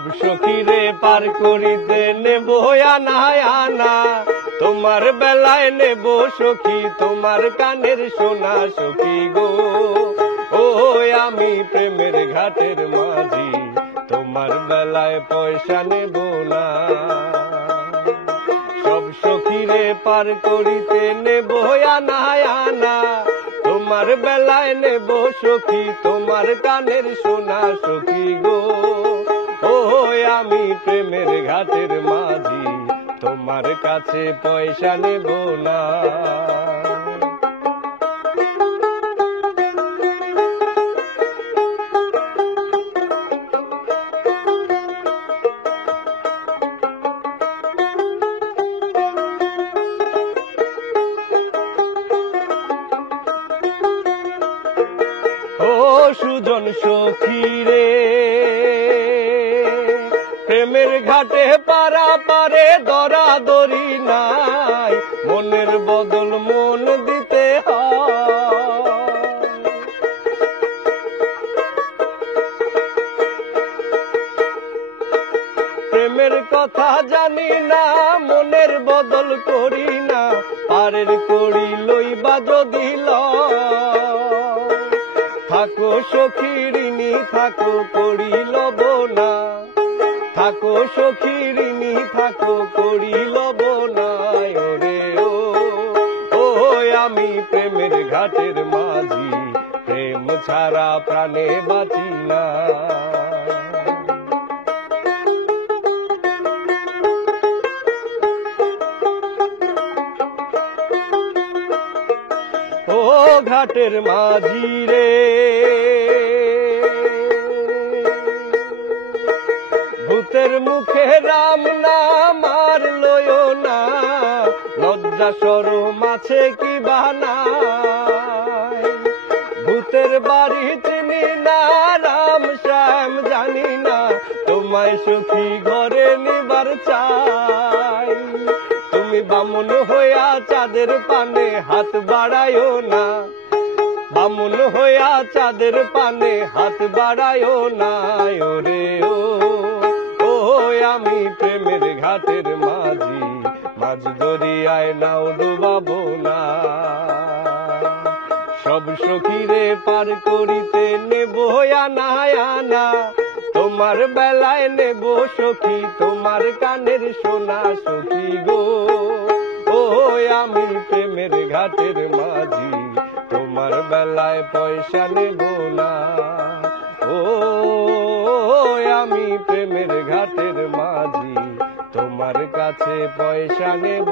সব সখীরে পার করিতে নেব আনা আনা, তোমার বেলায় নেব সখী তোমার কানের সোনা সখী গো। ও আমি প্রেমের ঘাটের মাঝি, তোমার বেলায় পয়সা নেব না। সব সখীরে পার করিতে নেব আনা আনা, তোমার বেলায় নেব সখী তোমার কানের সোনা সখী গো। ও আমি প্রেমের ঘাটের মাঝি, তোমার কাছে পয়সা নেব না। ও সুজন সখী রে, প্রেমের ঘাটে পারা পারে দরাদরি নাই, মনের বদল মন দিতে হয়। প্রেমের কথা জানি না, মনের বদল করি না, পারের করি লইবা যদি থাকো সখী ঋণী থাকো করি লব না, থাকো সখী ঋণী থাকো করি লব না। ওরে ও আমি প্রেমের ঘাটের মাঝি, প্রেম ছাড়া প্রাণে বাঁচি না। ও ঘাটের মাঝি রে, ভূতের মুখে রাম নাম আর লয় না, লজ্জা শরম আছে কি বানায়। ভূতের বাড়ি চিনি না, রাম শ্যাম জানি না, তোমায় সখী ঘরে নিবার চাই। তুমি বামুন হইয়া চাঁদের পানে হাত বাড়ায়ও না, বামুন হইয়া চাঁদের পানে হাত বাড়ায়ও না। ওরে ও আমি প্রেমের ঘাটের মাঝি, মাঝ দরিয়ায় নাও ডুবাবো না। সব সখীরে পার করিতে নেব আনা আনা, তোমার বেলায় নেব সখী তোমার কানের সোনা সখী গো। ও আমি প্রেমের ঘাটের মাঝি, তোমার বেলায় পয়সা নেব না। ও আমি প্রেমের ঘাটের মাঝি, তোমার কাছে পয়সা নেব